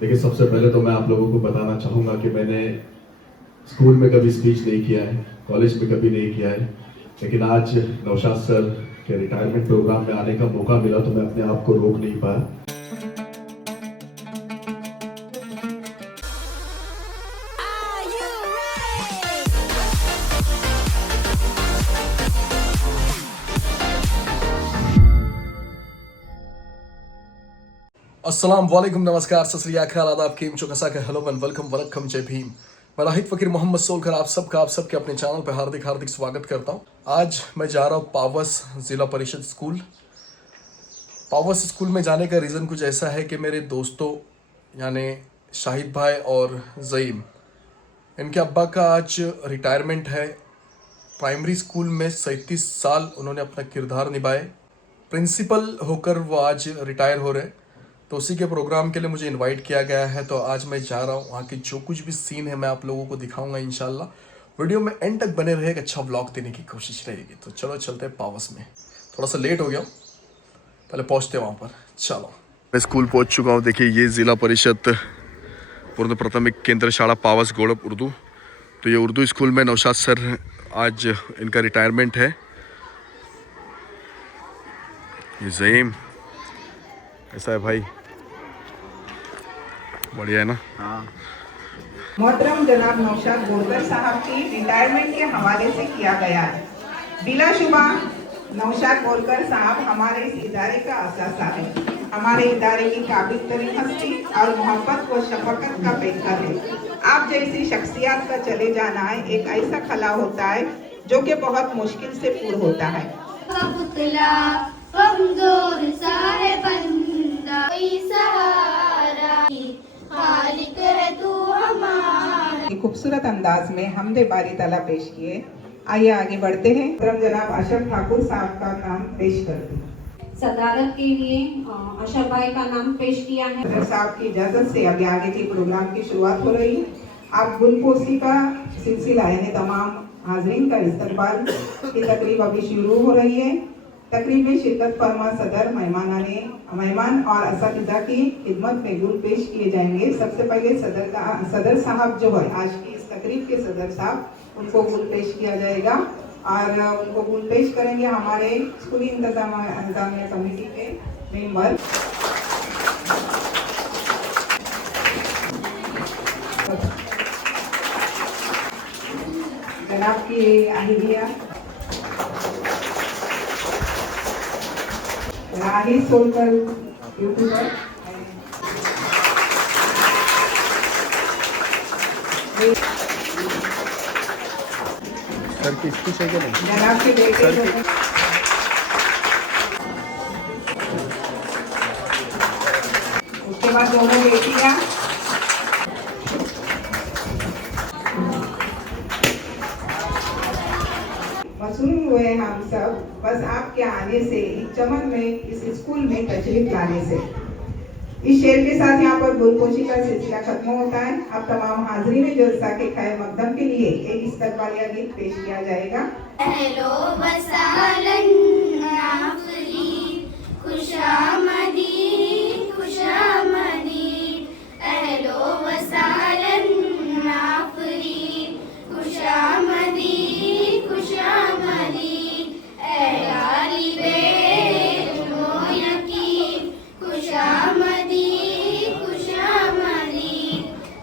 देखिए, सबसे पहले तो मैं आप लोगों को बताना चाहूँगा कि मैंने स्कूल में कभी स्पीच नहीं किया है, कॉलेज में कभी नहीं किया है, लेकिन आज नौशाद सर के रिटायरमेंट प्रोग्राम में आने का मौका मिला तो मैं अपने आप को रोक नहीं पाया। अस्सलाम वालेकुम, नमस्कार, सत श्री अकाल, आदाब, केम चो, कसा के, हेलो एंड वेलकम, वनक्कम, जय भीम। मैं राहित फकीर मोहम्मद सोलकर आप सबके अपने चैनल पर हार्दिक हार्दिक स्वागत करता हूँ। आज मैं जा रहा हूँ पावस जिला परिषद स्कूल। पावस स्कूल में जाने का रीज़न कुछ ऐसा है कि मेरे दोस्तों यानी शाहिद भाई और ज़ईम, इनके अब्बा का आज रिटायरमेंट है। प्राइमरी स्कूल में 37 साल उन्होंने अपना किरदार निभाए, प्रिंसिपल होकर वो आज रिटायर हो रहे। तो उसी के प्रोग्राम के लिए मुझे इनवाइट किया गया है, तो आज मैं जा रहा हूँ। वहाँ की जो कुछ भी सीन है मैं आप लोगों को दिखाऊंगा इंशाल्लाह। वीडियो में एंड तक बने रहे, एक अच्छा व्लॉग देने की कोशिश रहेगी। तो चलो चलते हैं पावस में। थोड़ा सा लेट हो गया, पहले पहुँचते वहाँ पर। चलो, मैं स्कूल पहुँच चुका हूँ। देखिए, ये जिला परिषद पूर्ण प्राथमिक केंद्र शाला पावस गोड़प उर्दू। तो ये उर्दू स्कूल में नौशाद सर, आज इनका रिटायरमेंट है। ये ज़ईम कैसा है भाई? बढ़िया है ना? हाँ। मोहतरम जनाब नौशाद गोलकर साहब की रिटायरमेंट के हवाले से किया गया है। बिलाशुबा नौशाद गोलकर साहब हमारे इस इदारे का असासा है, हमारे इदारे की काबिल तरीन हस्ती और मोहब्बत व शफकत का पैकर है। आप जैसी शख्सियत का चले जाना है एक ऐसा खला होता है जो कि बहुत मुश्किल से पूर्ण होता है। खूबसूरत अंदाज में हमदे बारी ताला पेश किए। आइए आगे बढ़ते हैं। जनाब अशरफ ठाकुर साहब का नाम पेश करते हैं। सदारत के लिए अशरफ भाई का नाम पेश किया है। सदर साहब की इजाजत से अभी आगे के प्रोग्राम की शुरुआत हो रही है। आप गुलपोशी का सिलसिला यानी तमाम हाजरीन का इस्तकबाल की तकरीब अभी शुरू हो रही है। तकरीब में शिरकत फरमा सदर मेहमान और असातिज़ा की खिदमत में गुल पेश किए जाएंगे। सबसे पहले सदर साहब जो है आज की इस तकरीब के सदर साहब, उनको गुल पेश किया जाएगा और उनको गुल पेश करेंगे हमारे स्कूली इंतजामिया कमेटी के मेंबर जनाब की अहिलिया राही सोलकर यूट्यूबर, सर की स्पीच है क्या? नहीं, जनाब के बेटे उसके बाद दोनों बेटियां मसरूम हुए हम सब बस आपके आने से, इस चमन में, इस स्कूल में तशरीफ लाने से। इस शेर के साथ यहाँ पर गुलपोशी का सिलसिला खत्म होता है। अब तमाम हाज़रीन जलसा के खैर मकदम के लिए एक इस्तकबालिया गीत पेश किया जाएगा। हेलो वसालन नाफरी खुशामदी खुशामदी, हेलो वसालन नाफरी खुशामदी खुशामदी, ए आली बेत मोयकीन खुशामदी खुशामदी,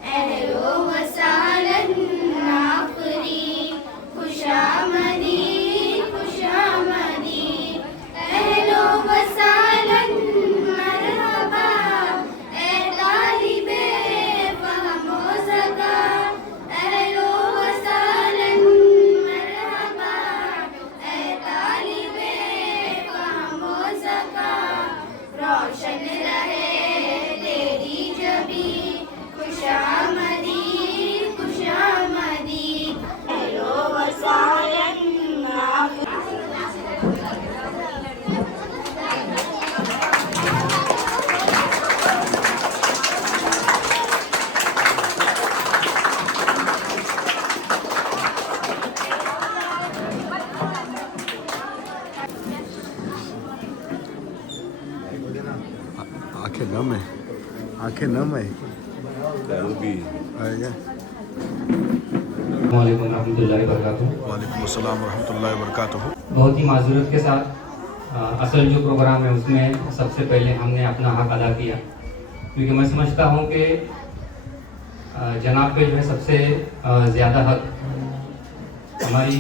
हेलो वसालन नाफरी खुशामदी खुशामदी, हेलो वसालन मरहबा, ए तालिबे फहमो ज़का, हेलो वसालन मरहबा, ए तालिबे फहमो ज़का, रोशन रहे तेरी जबी खुशामदी खुशामदी, हेलो वसालन आंखें नम है, आंखें नम है। वालेकुम रहमतुल्लाहि वबरकातुहू। वालेकुम अस्सलाम रहमतुल्लाहि वबरकातुहू। बहुत ही माजूरत के साथ असल जो प्रोग्राम है उसमें सबसे पहले हमने अपना हक अदा किया, क्योंकि मैं समझता हूँ कि जनाब पे जो है सबसे ज़्यादा हक हमारी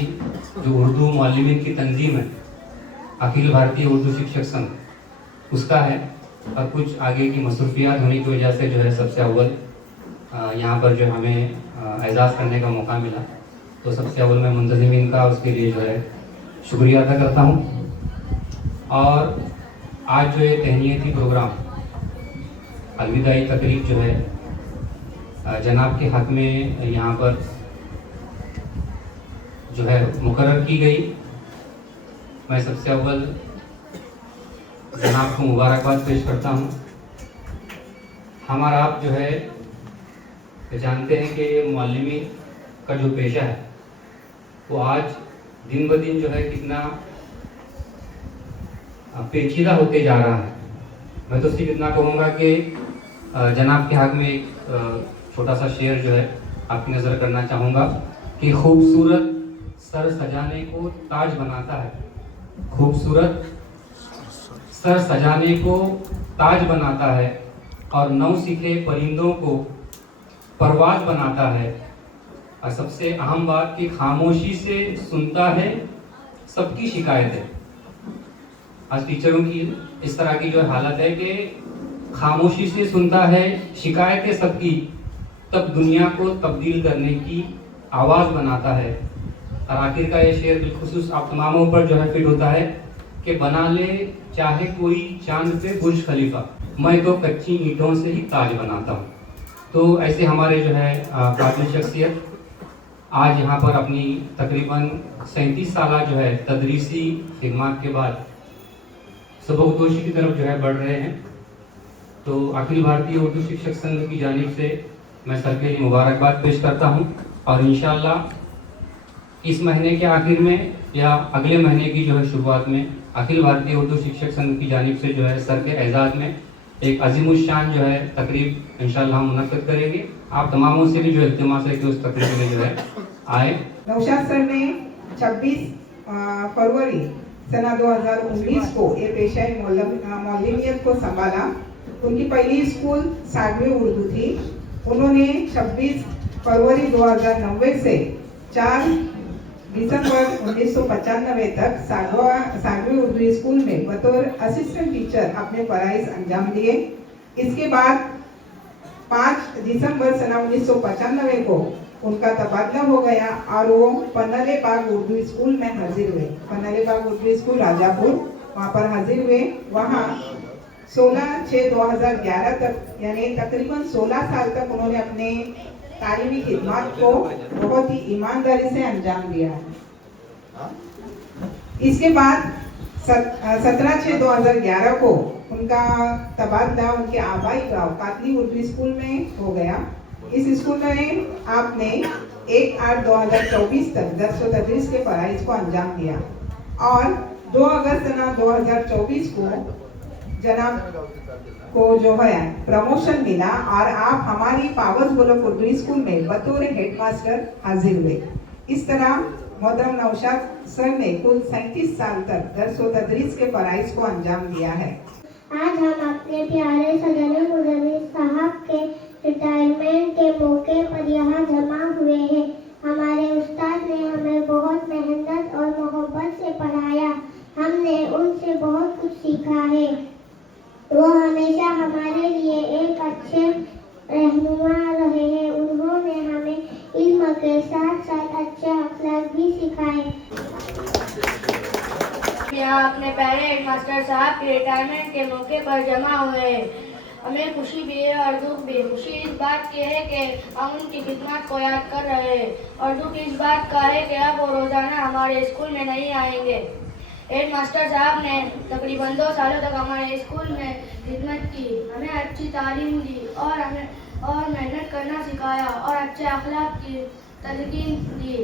जो उर्दू मौलवीन की तंजीम है, अखिल भारतीय उर्दू शिक्षक संघ, उसका है। और कुछ आगे की मसरूफियात होने की वजह से जो है सबसे अव्वल यहाँ पर जो हमें एजाज़ करने का मौका मिला, तो सबसे अव्वल मैं मुंतज़िमीन का उसके लिए जो है शुक्रिया अदा करता हूँ। और आज जो ये तहनीती प्रोग्राम अलविदाई तकरीब जो है जनाब के हक़ में यहाँ पर जो है मुकर्रर की गई, मैं सबसे अव्वल जनाब को मुबारकबाद पेश करता हूँ। हमारा आप जो है जानते हैं कि मौलवी का जो पेशा है वो आज दिन ब दिन जो है कितना पेचीदा होते जा रहा है। मैं तो सिर्फ इतना कहूँगा कि जनाब के हक़ में एक छोटा सा शेर जो है आपकी नज़र करना चाहूँगा कि खूबसूरत सर सजाने को ताज बनाता है, खूबसूरत सर सजाने को ताज बनाता है, और नौ सीखे परिंदों को परवाज़ बनाता है। और सबसे अहम बात कि खामोशी से सुनता है सबकी शिकायतें। आज टीचरों की इस तरह की जो हालत है कि खामोशी से सुनता है शिकायतें सबकी, तब दुनिया को तब्दील करने की आवाज़ बनाता है। और आखिर का ये शेर बिलखुसूस आप तमामों पर जो है फिट होता है कि बना ले चाहे कोई चांद पे बुर्ज खलीफा, मैं तो कच्ची ईंटों से ही ताज बनाता हूँ। तो ऐसे हमारे जो है काबिल शख्सियत आज यहाँ पर अपनी तकरीबन 37 साल जो है तदरीसी खिदमत के बाद सबकदोशी की तरफ जो है बढ़ रहे हैं। तो अखिल भारतीय उर्दू शिक्षक संघ की जानिब से मैं सर के लिए मुबारकबाद पेश करता हूँ, और इंशाअल्लाह इस महीने के आखिर में या अगले महीने की जो है शुरुआत में अखिल भारतीय उर्दू शिक्षक संघ की जानिब से जो है सर के एजाज़ में एक अजीमुशान जो है तकरीब इंशाअल्लाह हम मुनक्किद करेंगे। आप तमामों से भी जो इल्तिमास है कि उस तकरीब में जो है आए। नौशाद सर ने 26 फरवरी सना 2019 को ये पेशा मौलवियत को संभाला। उनकी पहली स्कूल सागवी उर्दू थी। उन्होंने 26 फरवरी 2009 से 4 दिसंबर 1995 तक सागवी उर्दू स्कूल में बतौर असिस्टेंट टीचर अपने फराइज अंजाम दिए। इसके बाद 5 दिसंबर सन 1995 को उनका तबादला हो गया और वो पन्नले बाग उर्दू स्कूल में हाजिर हुए। पन्नले बाग उर्दू स्कूल राजापुर, वहाँ पर हाजिर हुए। वहाँ 16/6/2011 तक यानी तकरीबन 16 साल तक उन्होंने अपने तालीमी खिदमत को बहुत ही ईमानदारी से अंजाम दिया है। इसके बाद 17/6/2011 को उनका तबादला उनके आबाई गांव कातली उर्दू स्कूल में हो गया। इस स्कूल में आपने 1/8/2024 तक दर्स व तदरीस के फराइज को अंजाम दिया और 2 अगस्त 2024 को जनाब को जो है प्रमोशन मिला और आप हमारी पावस गोलक उर्दू स्कूल में बतौर हेडमास्टर हाजिर हुए। इस तरह मोहतरम नौशाद सर ने कुल 37 साल तक दर्स व तदरीस के फराइज को अंजाम दिया है। आज हम अपने प्यारे सदर मुदर्रिस साहब के रिटायरमेंट के मौके पर यहाँ जमा हुए हैं। हमारे उस्ताद ने हमें बहुत मेहनत और मोहब्बत से पढ़ाया। हमने उनसे बहुत कुछ सीखा है। वो हमेशा हमारे लिए एक अच्छे रहनुमा रहे हैं। उन्होंने हमें इल्म के साथ साथ अच्छे अखलाक भी सिखाए। यहाँ अपने प्यारे हेडमास्टर साहब के रिटायरमेंट के मौके पर जमा हुए हैं। हमें खुशी भी है और दुख भी। खुशी इस बात की है कि हम उनकी खिदमत को याद कर रहे हैं और दुख इस बात का है कि अब वो रोज़ाना हमारे स्कूल में नहीं आएंगे। हेडमास्टर साहब ने तकरीबन 2 सालों तक हमारे स्कूल में खिदमत की, हमें अच्छी तालीम दी और मेहनत करना सिखाया और अच्छे अखलाक की तलकीन दी।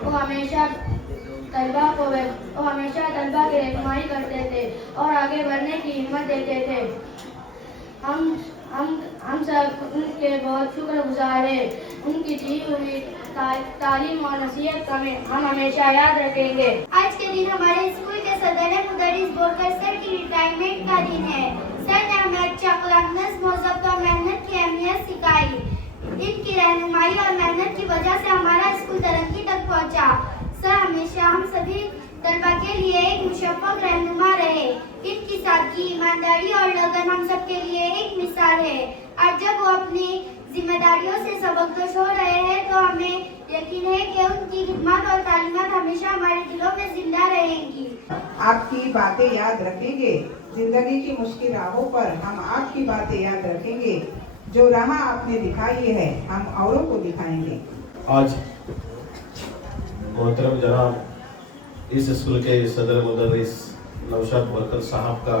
वो हमेशा तलबा की रहनुमाई करते थे और आगे बढ़ने की हिम्मत देते थे। हम सब उनके बहुत शुक्रगुजार हैं। उनकी दी हुई तालीम और नसीहत हम हमेशा याद रखेंगे। आज के दिन हमारे स्कूल के सदर मुदर्रिस बोरकर सर की रिटायरमेंट का दिन है। सर ने हमें अच्छा अखलाक, नज़्म और ज़ब्त और मेहनत की अहमियत सिखाई। इनकी रहनुमाई और मेहनत की वजह से हमारा स्कूल तरक्की तक पहुंचा। सर हमेशा हम सभी तलबा के लिए एक मुशफ़क़ रहनुमा रहे। इनकी सादगी, ईमानदारी और लगन हम सब के लिए एक मिसाल है। आज जब वो अपनी जिम्मेदारियों से सबकदोश हो रहे हैं तो हमें यकीन है कि उनकी खिदमत और तालीमात हमेशा हमारे दिलों में जिंदा रहेंगी। आपकी बातें याद रखेंगे। जिंदगी की मुश्किल राहों पर हम आपकी बातें याद रखेंगे। जो राह आपने दिखाई है हम औरों को दिखाएंगे। आज मोहतरम जनाब इस स्कूल के सदर मुदर्रिस नौशाद बोरकर साहब का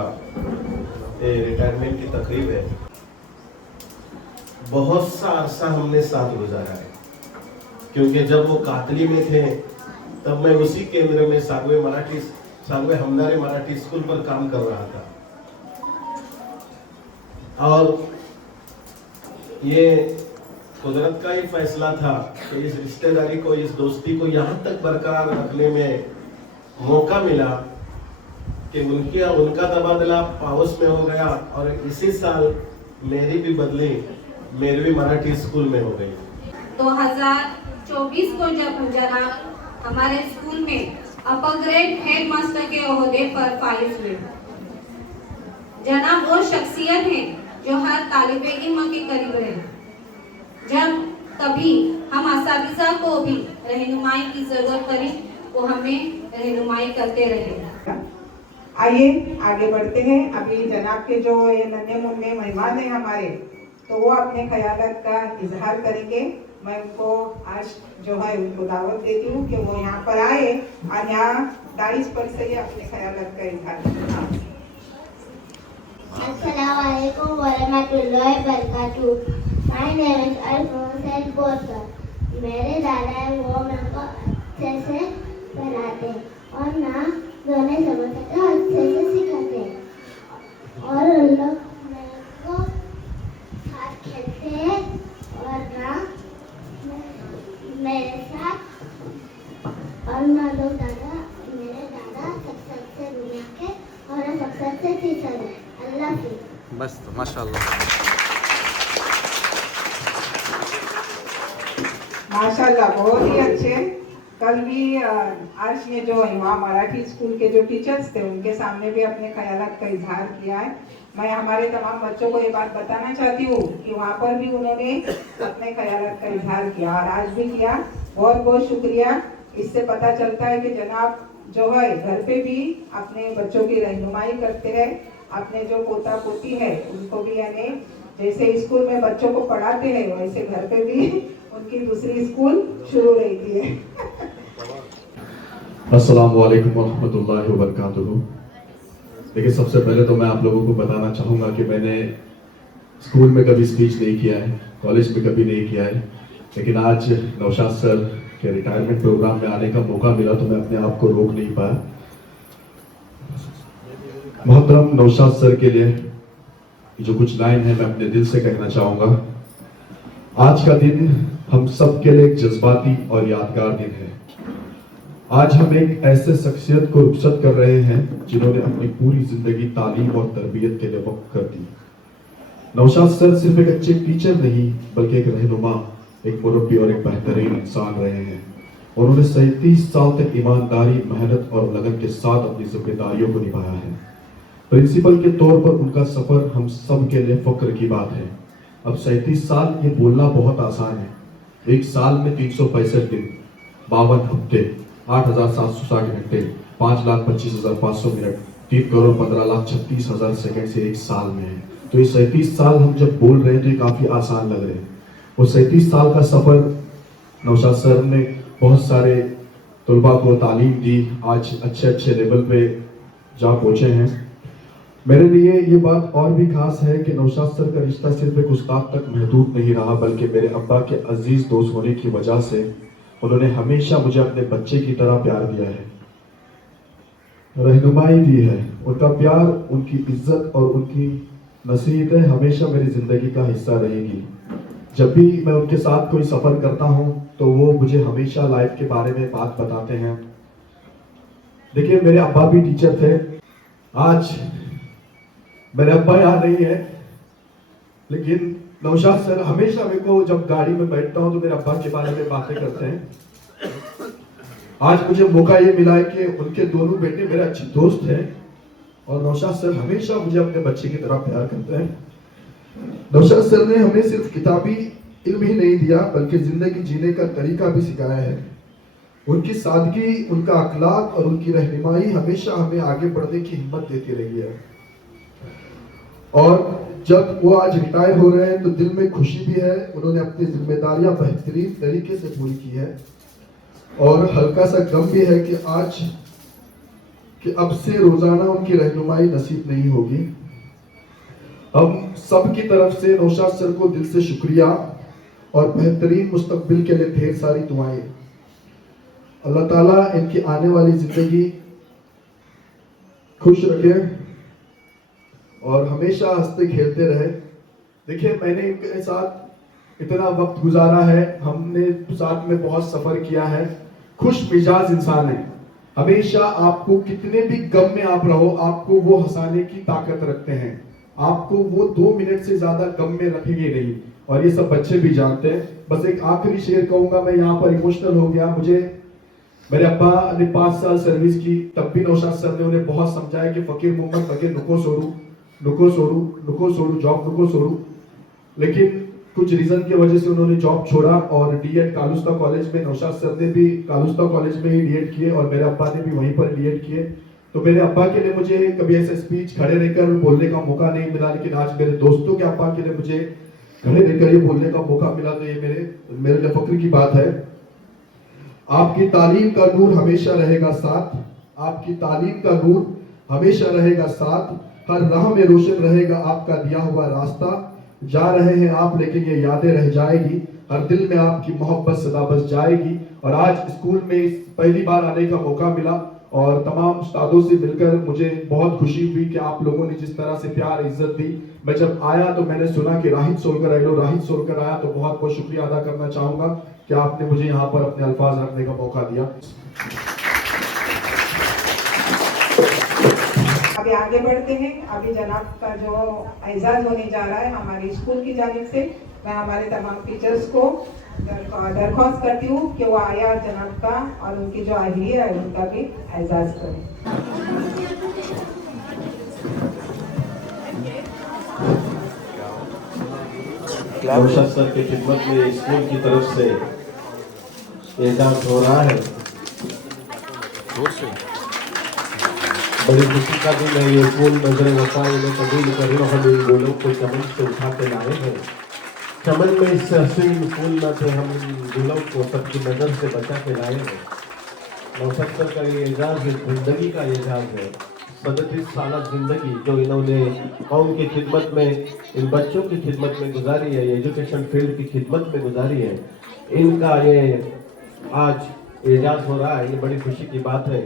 रिटायरमेंट की तकरीब है। बहुत सा अरसा हमने साथ गुजारा है, क्योंकि जब वो कातली में थे तब मैं उसी केंद्र में सागवे हमदारी मराठी स्कूल पर काम कर रहा था। और ये कुदरत का ही फैसला था कि इस रिश्तेदारी को, इस दोस्ती को यहाँ तक बरकरार रखने में मौका मिला कि उनका तबादला पावस में हो गया और इसी साल मेरी भी बदली मेरी भी मराठी स्कूल में हो गई। 2024 को जब जनाब हमारे स्कूल में अपर ग्रेड हेड मास्टर के ओहदे पर फाइज हुए। जनाब वो शख्सियत हैं जो हर तालिबे इल्म के करीब रहे। जब कभी हम असातिज़ा को भी रहनुमाई की जरूरत पड़ी वो हमें रहनुमाई करते रहे। आइए आगे बढ़ते हैं। अभी जनाब के जो ये नन्हे मुन्ने मेहमान हैं हमारे, तो वो अपने ख्यालात का इजहार करेंगे। मैं उनको आज जो है उनको दावत देती हूँ कि वो यहाँ पर आए और यहाँ दाइश पर से ही अपने ख्यालात का इजहार करें। अस्सलाम वालेकुम वरहमतुल्लाहि वबरकातुहू। My name is Alphonse Borkar. मेरे दादा हैं वो मेरे को अच्छे से पढ़ाते हैं और ना दोनों समझते हैं, अच्छे से सिखाते हैं और उन लोग मेरे को साथ खेलते हैं और ना मेरे साथ और ना लोग मेरे दादा सबसे दुनिया के और सबसे टीचर है। अल्लाह की बस माशाल्लाह माशाल्लाह, बहुत ही अच्छे। कल भी आज ये जो वहाँ मराठी स्कूल के जो टीचर्स थे उनके सामने भी अपने ख्यालात का इजहार किया है। मैं हमारे तमाम बच्चों को ये बात बताना चाहती हूँ कि वहाँ पर भी उन्होंने अपने ख्यालात का इजहार किया और आज भी किया। बहुत बहुत शुक्रिया। इससे पता चलता है कि जनाब जो है घर पे भी अपने बच्चों की रहनुमाई करते हैं। अपने जो पोता पोती है उनको भी यानी जैसे स्कूल में बच्चों को पढ़ाते हैं वैसे घर पे भी उनकी दूसरी स्कूल शुरू रहती है। अस्सलाम वालेकुम वरहमतुल्लाहि वबरकातुहू। देखिए, सबसे पहले तो मैं आप लोगों को बताना चाहूँगा कि मैंने स्कूल में कभी स्पीच नहीं किया है, कॉलेज में कभी नहीं किया है, लेकिन आज नौशाद सर के रिटायरमेंट प्रोग्राम में आने का मौका मिला तो मैं अपने आप को रोक नहीं पाया। मोहतरम नौशाद सर के लिए जो कुछ लाइन है मैं अपने दिल से कहना चाहूँगा। आज का दिन हम सब के लिए एक जज्बाती और यादगार दिन है। आज हम एक ऐसे शख्सियत को रुखसत कर रहे हैं जिन्होंने अपनी पूरी जिंदगी तालीम और तरबियत के लिए वक्फ कर दी। नौशाद सर सिर्फ एक अच्छे टीचर नहीं बल्कि एक रहनुमा, एक मुरब्बी और एक बेहतरीन इंसान रहे हैं। उन्होंने 37 साल तक ईमानदारी, मेहनत और लगन के साथ अपनी जिम्मेदारियों को निभाया है। प्रिंसिपल के तौर पर उनका सफर हम सब के लिए फख्र की बात है। अब 37 साल ये बोलना बहुत आसान है। एक साल में 365 दिन, 52 हफ्ते, 8,760 घंटे, 5,25,500 मिनट, 3,15,36,000 सेकंड से एक साल में है। तो ये 37 साल हम जब बोल रहे हैं तो ये काफ़ी आसान लग रहे हैं। वो 37 साल का सफ़र नौशाद सर ने बहुत सारे तलबा को तालीम दी, आज अच्छे अच्छे लेवल पे जा पहुँचे हैं। मेरे लिए ये बात और भी खास है कि नौशाद सर का रिश्ता सिर्फ एक उस्ताद तक महदूद नहीं रहा बल्कि मेरे अब्बा के अजीज़ दोस्त होने की वजह से उन्होंने हमेशा मुझे अपने बच्चे की तरह प्यार दिया है, रहनुमाई दी है। उनका प्यार, उनकी इज्जत और उनकी नसीहतें हमेशा मेरी जिंदगी का हिस्सा रहेगी। जब भी मैं उनके साथ कोई सफर करता हूं तो वो मुझे हमेशा लाइफ के बारे में बात बताते हैं। देखिए, मेरे अब्बा भी टीचर थे। आज मेरे अब्बा यहाँ नहीं है, लेकिन नौशाद सर हमेशा मेरे को जब गाड़ी में बैठता हूँ तो मेरे अब्बा के बारे में बातें करते हैं। आज मुझे मौका ये मिला है कि उनके दोनों बेटे मेरे अच्छे दोस्त हैं और नौशाद सर हमेशा मुझे अपने बच्चे की तरह प्यार करते हैं। नौशाद सर ने हमें सिर्फ किताबी इल्म ही नहीं दिया बल्कि जिंदगी जीने का तरीका भी सिखाया है। उनकी सादगी, उनका अखलाक और उनकी रहनुमाई हमेशा हमें आगे बढ़ने की हिम्मत देती रही है। और जब वो आज रिटायर हो रहे हैं तो दिल में खुशी भी है। उन्होंने अपनी जिम्मेदारियां बेहतरीन तरीके से पूरी की है और हल्का सा गम भी है कि अब से रोजाना उनकी रहनुमाई नसीब नहीं होगी। हम सब की तरफ से नौशाद सर को दिल से शुक्रिया और बेहतरीन मुस्तकबिल के लिए ढेर सारी दुआएं। अल्लाह ताला इनकी आने वाली जिंदगी खुश रखे और हमेशा हंसते खेलते रहे। देखिए, मैंने इनके साथ इतना वक्त गुजारा है, हमने साथ में बहुत सफर किया है। खुश मिजाज इंसान है। हमेशा आपको कितने भी गम में आप रहो, आपको वो हंसाने की ताकत रखते हैं। आपको वो 2 मिनट से ज्यादा गम में रखेंगे नहीं और ये सब बच्चे भी जानते हैं। बस एक आखिरी शेर कहूंगा, मैं यहाँ पर इमोशनल हो गया। मुझे मेरे अब्बा ने 5 साल सर्विस की, तब भी नौशाद सर ने उन्हें बहुत समझाया कि फकीर मोहम्मद फकीर नुको सोरू जॉब नुको सोरू। लेकिन कुछ रीजन की वजह से उन्होंने जॉब छोड़ा और डीएड कालुस्ता कॉलेज में, नौशाद सर ने भी कालुस्ता कॉलेज में ही डीएड किए और मेरे अब्बा ने भी वहीं पर डीएड किए। तो मेरे अब्बा के लिए मुझे कभी ऐसे स्पीच खड़े रहकर बोलने का मौका नहीं मिला, लेकिन आज मेरे दोस्तों के अब्बा के लिए मुझे खड़े रहकर ये बोलने का मौका मिला, तो ये मेरे लिए फख्र की बात है। आपकी तालीम का नूर हमेशा रहेगा साथ, आपकी तालीम का नूर हमेशा रहेगा साथ। हर राह में रोशन रहेगा आपका दिया हुआ रास्ता। जा रहे हैं आप लेकिन ये यादें रह जाएगी, हर दिल में आपकी मोहब्बत सदा बस जाएगी। और आज स्कूल में पहली बार आने का मौका मिला और तमाम उस्तादों से मिलकर मुझे बहुत खुशी हुई कि आप लोगों ने जिस तरह से प्यार इज्जत दी। मैं जब आया तो मैंने सुना कि राहित सोलकर आया, तो बहुत बहुत शुक्रिया अदा करना चाहूंगा कि आपने मुझे यहाँ पर अपने अल्फाज रखने का मौका दिया। अभी आगे बढ़ते हैं। अभी जनाब का जो एजाज होने जा रहा है हमारे स्कूल की जानिब से, मैं हमारे तमाम टीचर्स को दरख्वास्त करती हूँ कि वो आया जनाब का और उनकी जो अहलिया है उनका भी एजाज करें। नौशाद सर की खिदमत में स्कूल की तरफ से एजाज हो रहा है। बड़ी खुशी का दिन है। ये स्कूल नजर वफा इन्हें कबूल करें। हम इन गोलों को चमन से उठा के लाए हैं। चमन में इस हसीन स्कूल में थे, हम इन गोलों को सबकी नजर से बचा के लाए हैं। नौशाद सर का ये एजाज जिंदगी का एजाज है। 37 साल जिंदगी जो इन्होंने कौम की खिदमत में, इन बच्चों की खिदमत में गुजारी है, एजुकेशन फील्ड की खिदमत में गुजारी है, इनका ये आज एजाज हो रहा है। ये बड़ी खुशी की बात है।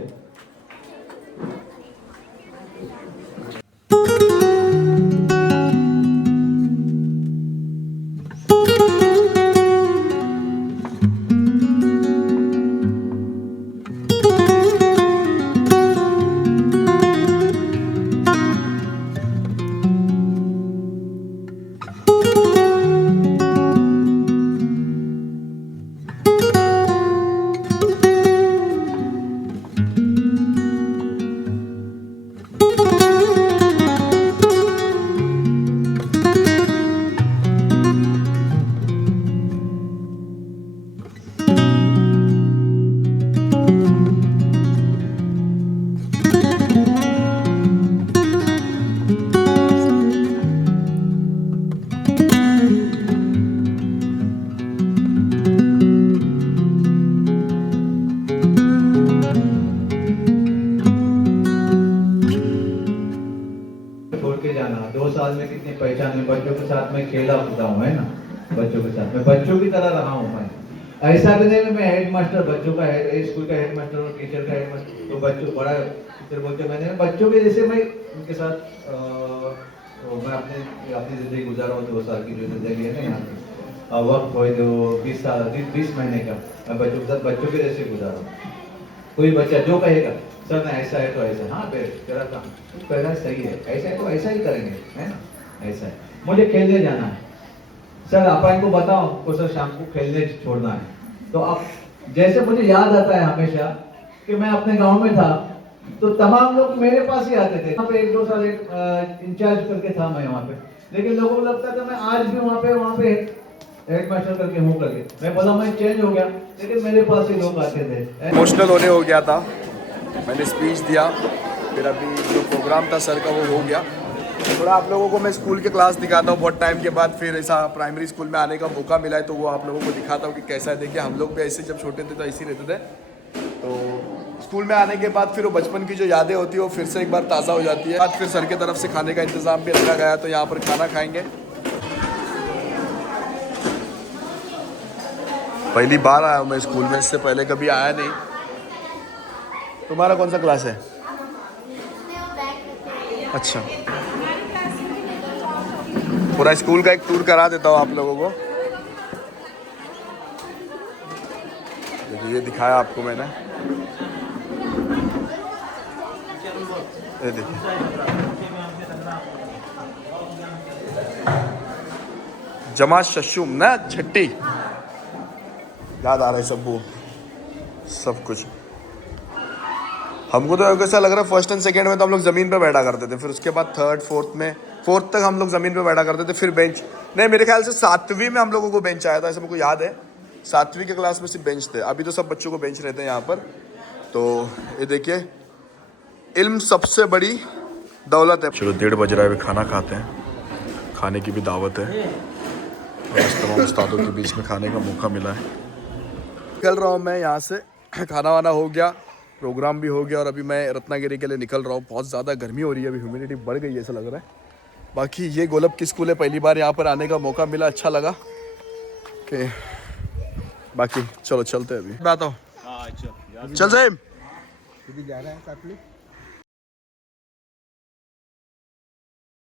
पहचान में बच्चों के साथ में खेला कूदा हूँ, है ना, बच्चों के साथ में बच्चों की तरह रहा हूँ मैं। ऐसा भी नहीं मैं हेड मास्टर, बच्चों का स्कूल का हेड मास्टर और टीचर का हेड मास्टर, तो बच्चों बड़ा टीचर बोलते मैंने बच्चों के जैसे मैं उनके साथ तो मैं अपनी ज़िंदगी गुजारा हूँ 2 साल की जो ज़िंदगी है ना यहाँ पे और वक्त हो जो 20 महीने का मैं बच्चों के जैसे गुजारा हूँ। कोई बच्चा जो कहेगा सर ना ऐसा है तो ऐसा, हाँ तेरा काम तू कह रहा है सही है, ऐसा है तो ऐसा ही करेंगे, है ना, ऐसा है। मुझे खेलने जाना है सर, आप इनको बताओ को सर शाम को खेलने छोड़ना है, तो आप जैसे मुझे याद आता है हमेशा कि मैं अपने गांव में था तो तमाम लोग मेरे पास ही आते थे। वहाँ पे 1-2 साल इंचार्ज करके था मैं वहाँ पे, लेकिन लोगों को लगता था मैं आज भी वहाँ पे हेड मास्टर करके हूँ करके। मैं बोला मैं चेंज हो गया, लेकिन मेरे पास ही लोग आते थे। इमोशनल होने हो गया था, मैंने स्पीच दिया, फिर अभी जो प्रोग्राम था सर का वो हो गया। थोड़ा आप लोगों को मैं स्कूल के क्लास दिखाता हूँ, बहुत टाइम के बाद फिर ऐसा प्राइमरी स्कूल में आने का मौका मिला है तो वो आप लोगों को दिखाता हूँ कि कैसा है। देखिए हम लोग भी ऐसे जब छोटे थे तो ऐसे ही रहते थे, तो स्कूल में आने के बाद फिर वो बचपन की जो यादें होती है वो फिर से एक बार ताज़ा हो जाती है। बाद फिर सर की तरफ से खाने का इंतज़ाम भी रखा गया, तो यहाँ पर खाना खाएंगे। पहली बार आया हूँ मैं स्कूल में, इससे पहले कभी आया नहीं। तुम्हारा कौन सा क्लास है? अच्छा, पूरा स्कूल का एक टूर करा देता हूँ आप लोगों को। ये दिखाया आपको मैंने, ये देखिए जमा शशुम ना छट्टी, याद आ रहा है सब कुछ। हमको तो ऐसा लग रहा है फर्स्ट एंड सेकंड में तो हम लोग ज़मीन पे बैठा करते थे, फिर उसके बाद थर्ड फोर्थ तक हम लोग ज़मीन पे बैठा करते थे, फिर बेंच। नहीं, मेरे ख्याल से 7वीं में हम लोगों को बेंच आया था, ऐसा मेरे को याद है। 7वीं के क्लास में सिर्फ बेंच थे, अभी तो सब बच्चों को बेंच रहते हैं यहाँ पर। तो ये देखिए, इल्म सबसे बड़ी दौलत है। चलो 1:30 बज रहा है, खाना खाते हैं, खाने की भी दावत है और तमाम उस्तादों के बीच में खाने का मौका मिला है। निकल रहा हूँ मैं यहाँ से, खाना वाना हो गया, प्रोग्राम भी हो गया और अभी मैं रत्नागिरी के लिए निकल रहा हूँ। बहुत ज़्यादा गर्मी हो रही है, अभी ह्यूमिडिटी बढ़ गई है ऐसा लग रहा है। बाकी ये गोलब की स्कूल है, पहली बार यहाँ पर आने का मौका मिला, अच्छा लगा कि बाकी चलो चलते हैं अभी। बात हो चल साहब जा रहा है साथ में।